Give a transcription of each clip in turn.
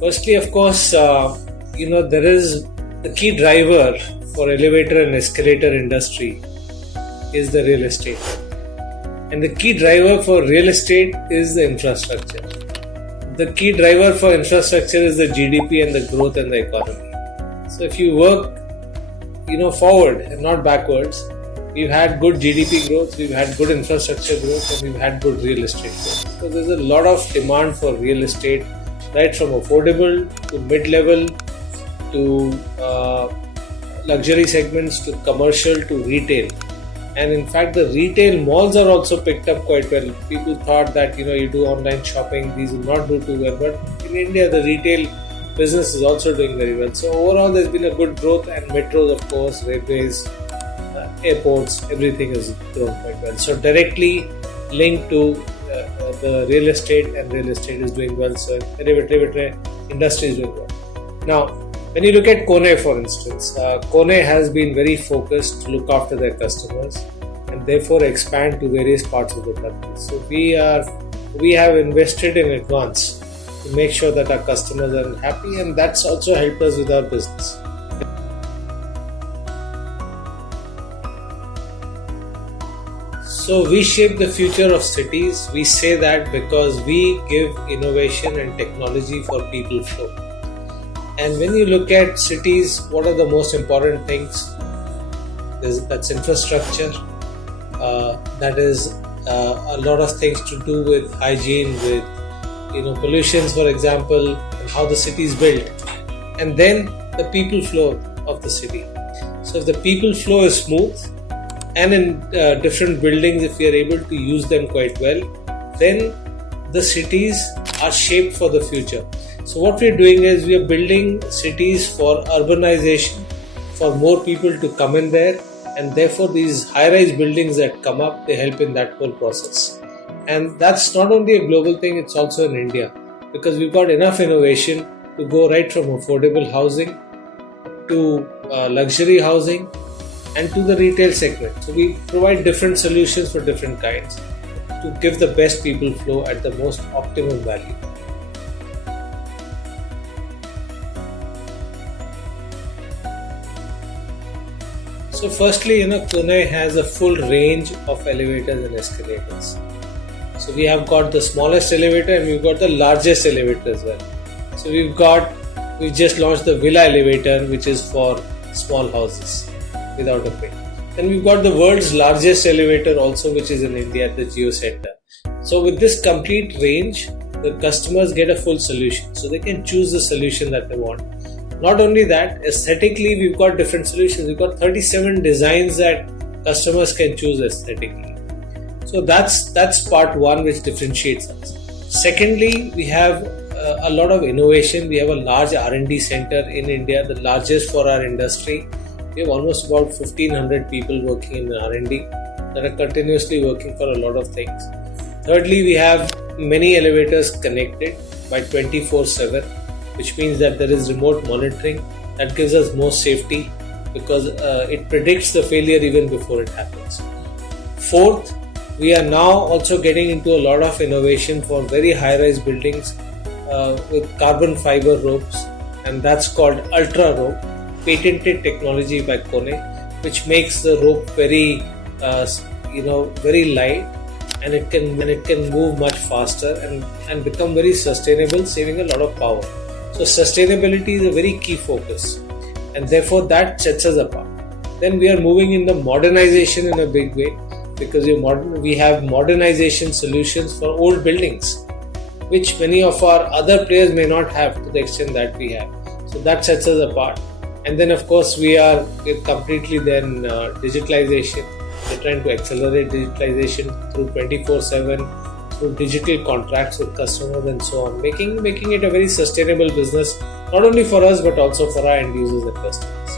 Firstly, of course, there is the key driver for elevator and escalator industry is the real estate. And the key driver for real estate is the infrastructure. The key driver for infrastructure is the GDP and the growth in the economy. So if you work, forward and not backwards, we've had good GDP growth, we've had good infrastructure growth, and we've had good real estate growth. So there's a lot of demand for real estate, right from affordable to mid-level to luxury segments to commercial to retail. And in fact, the retail malls are also picked up quite well. People thought that, you do online shopping, these will not do too well. But in India, the retail business is also doing very well. So overall, there's been a good growth, and metros, of course, railways, airports, everything has grown quite well. So directly linked to the real estate, and real estate is doing well. So elevator industry is doing well. Now, when you look at KONE, for instance, KONE has been very focused to look after their customers and therefore expand to various parts of the country. So we have invested in advance to make sure that our customers are happy, and that's also helped us with our business. So we shape the future of cities. We say that because we give innovation and technology for people flow. And when you look at cities, what are the most important things? That's infrastructure. That is a lot of things to do with hygiene, with pollutions, for example, and how the city is built. And then the people flow of the city. So if the people flow is smooth, and in different buildings, if we are able to use them quite well, then the cities are shaped for the future. So what we are doing is we are building cities for urbanization, for more people to come in there, and therefore these high-rise buildings that come up, they help in that whole process. And that's not only a global thing, it's also in India, because we've got enough innovation to go right from affordable housing to luxury housing and to the retail segment. So we provide different solutions for different kinds to give the best people flow at the most optimum value. So firstly, KONE has a full range of elevators and escalators. So we have got the smallest elevator and we've got the largest elevator as well. So we just launched the villa elevator, which is for small houses without a pay. And we've got the world's largest elevator also, which is in India at the Geo Center. So with this complete range, the customers get a full solution. So they can choose the solution that they want. Not only that, aesthetically, we've got different solutions. We've got 37 designs that customers can choose aesthetically. So that's part one, which differentiates us. Secondly, we have a lot of innovation. We have a large R&D center in India, the largest for our industry. We have almost about 1,500 people working in R&D that are continuously working for a lot of things. Thirdly, we have many elevators connected by 24/7. Which means that there is remote monitoring that gives us more safety because it predicts the failure even before it happens. Fourth, we are now also getting into a lot of innovation for very high-rise buildings with carbon fiber ropes, and that's called Ultra Rope, patented technology by KONE, which makes the rope very, very light, and it can move much faster and become very sustainable, saving a lot of power. So sustainability is a very key focus, and therefore that sets us apart. Then we are moving in the modernization in a big way because we have modernization solutions for old buildings, which many of our other players may not have to the extent that we have. So that sets us apart. And then of course we're completely then digitalization. We're trying to accelerate digitalization through 24/7. Through digital contracts with customers and so on, making it a very sustainable business, not only for us but also for our end users and customers.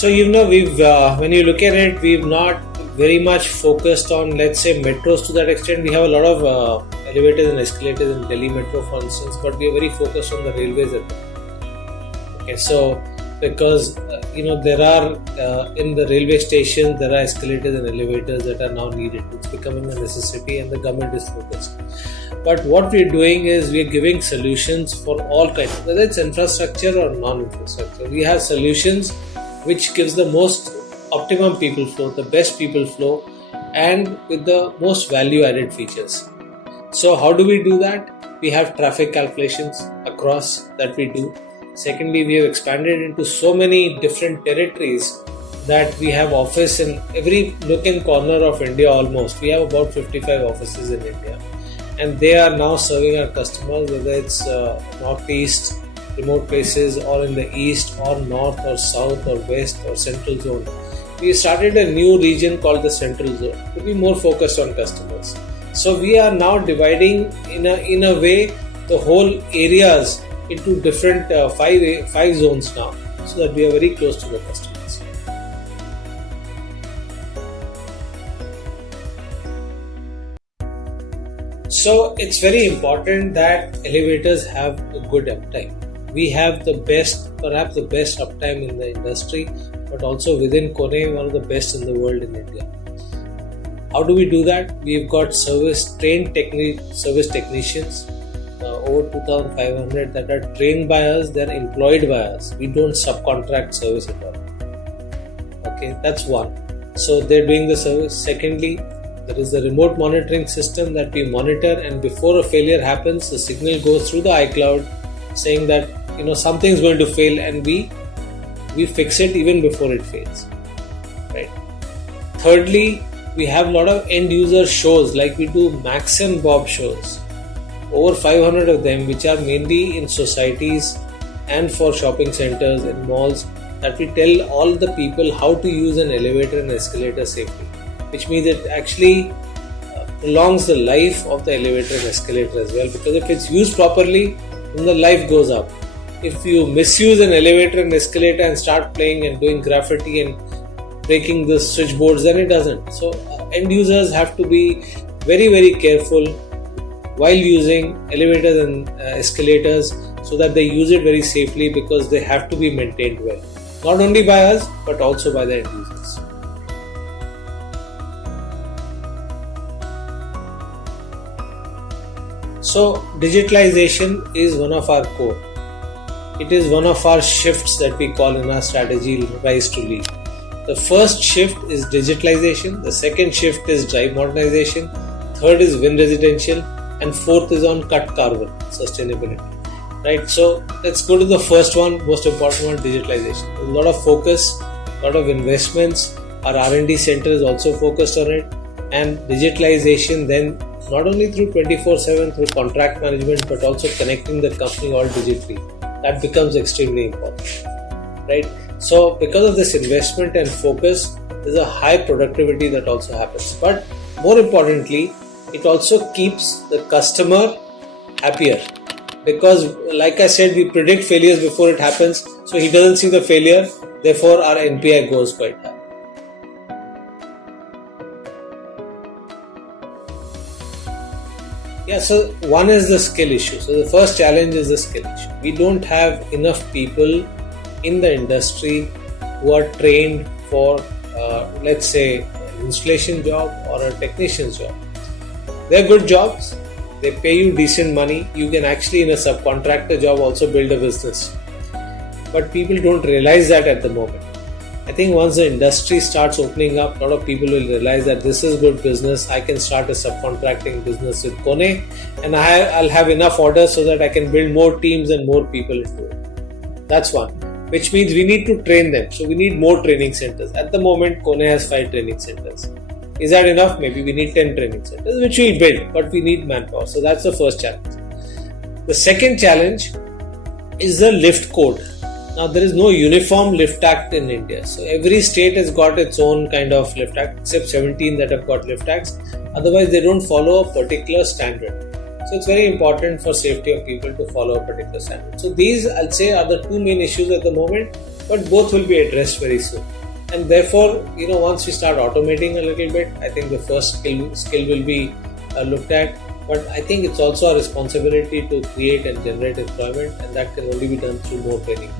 So we've when you look at it, we've not very much focused on, let's say, metros to that extent. We have a lot of elevators and escalators in Delhi Metro, for instance, but we are very focused on the railways at the moment. Okay, so because there are in the railway stations there are escalators and elevators that are now needed. It's becoming a necessity and the government is focused. But what we're doing is we're giving solutions for all kinds, whether it's infrastructure or non-infrastructure. We have solutions which gives the most optimum people flow, the best people flow, and with the most value added features. So how do we do that? We have traffic calculations across that we do. Secondly, we have expanded into so many different territories that we have office in every nook and corner of India almost. We have about 55 offices in India, and they are now serving our customers, whether it's northeast, remote places, or in the east or north or south or west or central zone. We started a new region called the central zone to be more focused on customers. So we are now dividing in a way the whole areas into different five zones now, so that we are very close to the customers. So it's very important that elevators have a good uptime. We have the best, perhaps the best uptime in the industry, but also within KONE, one of the best in the world in India. How do we do that? We've got service technicians, over 2,500 that are trained by us, they're employed by us. We don't subcontract service at all. Okay, that's one. So they're doing the service. Secondly, there is the remote monitoring system that we monitor, and before a failure happens, the signal goes through the iCloud saying that something's going to fail, and we fix it even before it fails. Right. Thirdly, we have a lot of end user shows, like we do Max and Bob shows, over 500 of them, which are mainly in societies and for shopping centers and malls, that we tell all the people how to use an elevator and escalator safely, which means it actually prolongs the life of the elevator and escalator as well, because if it's used properly, then the life goes up. If you misuse an elevator and escalator and start playing and doing graffiti and breaking the switchboards, then it doesn't. So end users have to be very, very careful while using elevators and escalators, so that they use it very safely, because they have to be maintained well, not only by us but also by the end users. So digitalization is one of our core. It is one of our shifts that we call in our strategy Rise to Lead. The first shift is digitalization, the second shift is drive modernization, third is win residential, and fourth is on cut carbon, sustainability. Right, so let's go to the first one, most important one, digitalization. There's a lot of focus, a lot of investments. Our R&D center is also focused on it, and digitalization then not only through 24/7 through contract management, but also connecting the company all digitally. That becomes extremely important. Right, so because of this investment and focus, there's a high productivity that also happens. But more importantly, it also keeps the customer happier, because like I said, we predict failures before it happens, so he doesn't see the failure, therefore our NPI goes quite high. Yeah, so one is the skill issue. So the first challenge is the skill issue. We don't have enough people in the industry who are trained for let's say an installation job or a technician's job. They're good jobs, they pay you decent money, you can actually in a subcontractor job also build a business. But people don't realize that at the moment. I think once the industry starts opening up, a lot of people will realize that this is good business. I can start a subcontracting business with KONE, and I'll have enough orders so that I can build more teams and more people into it. That's one, which means we need to train them. So we need more training centers. At the moment, KONE has 5 training centers. Is that enough? Maybe we need 10 training centers, which we'll build, but we need manpower. So that's the first challenge. The second challenge is the lift code. Now there is no uniform lift act in India. So every state has got its own kind of lift act, except 17 that have got lift acts. Otherwise they don't follow a particular standard. So it's very important for safety of people to follow a particular standard. So these, I'll say, are the two main issues at the moment, but both will be addressed very soon. And therefore, once we start automating a little bit, I think the first skill will be looked at. But I think it's also a responsibility to create and generate employment, and that can only be done through more training.